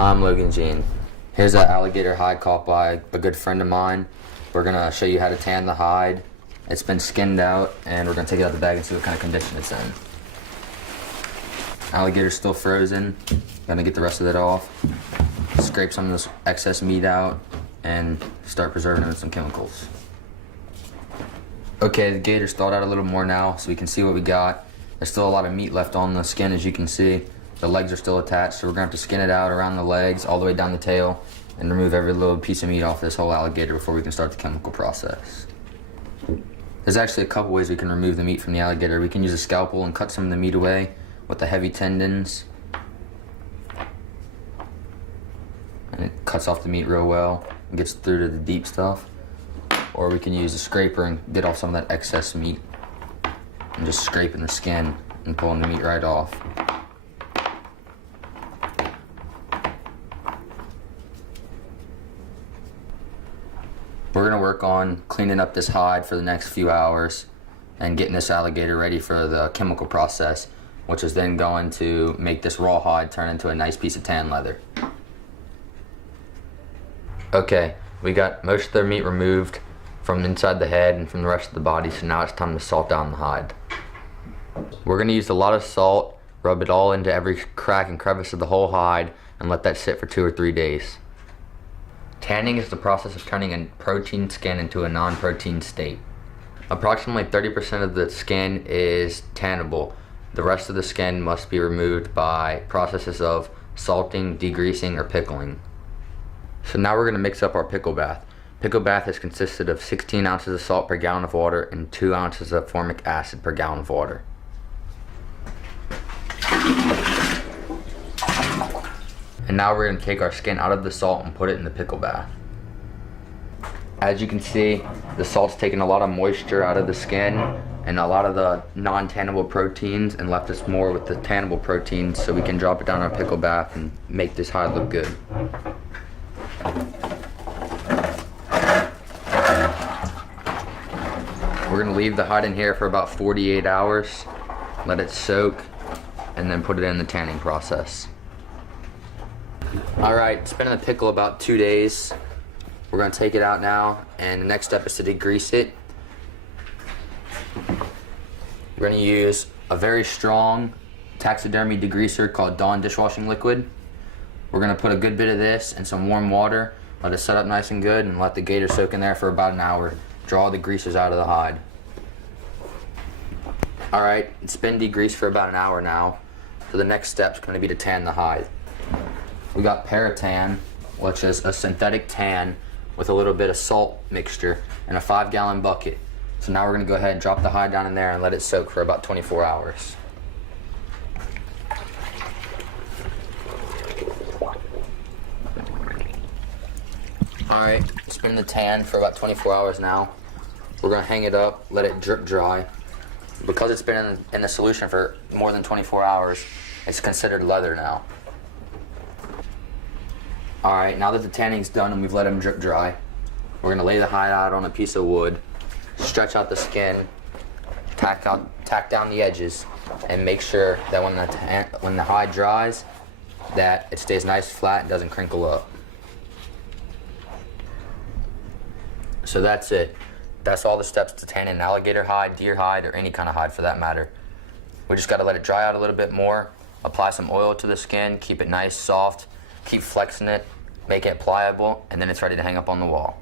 I'm Logan Jean. Here's an alligator hide caught by a good friend of mine. We're gonna show you how to tan the hide. It's been skinned out, and we're gonna take it out of the bag and see what kind of condition it's in. Alligator's still frozen. Gonna get the rest of it off. Scrape some of this excess meat out and start preserving it with some chemicals. Okay, the gator's thawed out a little more now, so we can see what we got. There's still a lot of meat left on the skin, as you can see. The legs are still attached, so we're gonna have to skin it out around the legs, all the way down the tail, and remove every little piece of meat off this whole alligator before we can start the chemical process. There's actually a couple ways we can remove the meat from the alligator. We can use a scalpel and cut some of the meat away with the heavy tendons. And it cuts off the meat real well and gets through to the deep stuff. Or we can use a scraper and get off some of that excess meat and just scraping the skin and pulling the meat right off. We're gonna work on cleaning up this hide for the next few hours and getting this alligator ready for the chemical process, which is then going to make this raw hide turn into a nice piece of tan leather. Okay, we got most of their meat removed from inside the head and from the rest of the body, so now it's time to salt down the hide. We're gonna use a lot of salt, rub it all into every crack and crevice of the whole hide, and let that sit for 2 or 3 days. Tanning is the process of turning a protein skin into a non-protein state. Approximately 30% of the skin is tannable. The rest of the skin must be removed by processes of salting, degreasing, or pickling. So now we're going to mix up our pickle bath. Pickle bath has consisted of 16 ounces of salt per gallon of water and 2 ounces of formic acid per gallon of water. And now we're going to take our skin out of the salt and put it in the pickle bath. As you can see, the salt's taken a lot of moisture out of the skin and a lot of the non-tannable proteins and left us more with the tannable proteins, so we can drop it down our pickle bath and make this hide look good. We're going to leave the hide in here for about 48 hours, let it soak, and then put it in the tanning process. Alright, it's been in the pickle about 2 days. We're going to take it out now, and the next step is to degrease it. We're going to use a very strong taxidermy degreaser called Dawn dishwashing liquid. We're going to put a good bit of this in some warm water, let it set up nice and good, and let the gator soak in there for about an hour. Draw all the greases out of the hide. Alright, it's been degreased for about an hour now, so the next step is going to be to tan the hide. We got Paratan, which is a synthetic tan with a little bit of salt mixture in a 5-gallon bucket. So now we're going to go ahead and drop the hide down in there and let it soak for about 24 hours. Alright, it's been in the tan for about 24 hours now. We're going to hang it up, let it drip dry. Because it's been in the solution for more than 24 hours, it's considered leather now. Alright, now that the tanning's done and we've let them drip dry, we're going to lay the hide out on a piece of wood, stretch out the skin, tack down the edges, and make sure that when the hide dries, that it stays nice flat and doesn't crinkle up. So that's it. That's all the steps to tanning an alligator hide, deer hide, or any kind of hide for that matter. We just got to let it dry out a little bit more, apply some oil to the skin, keep it nice, soft, keep flexing it, make it pliable, and then it's ready to hang up on the wall.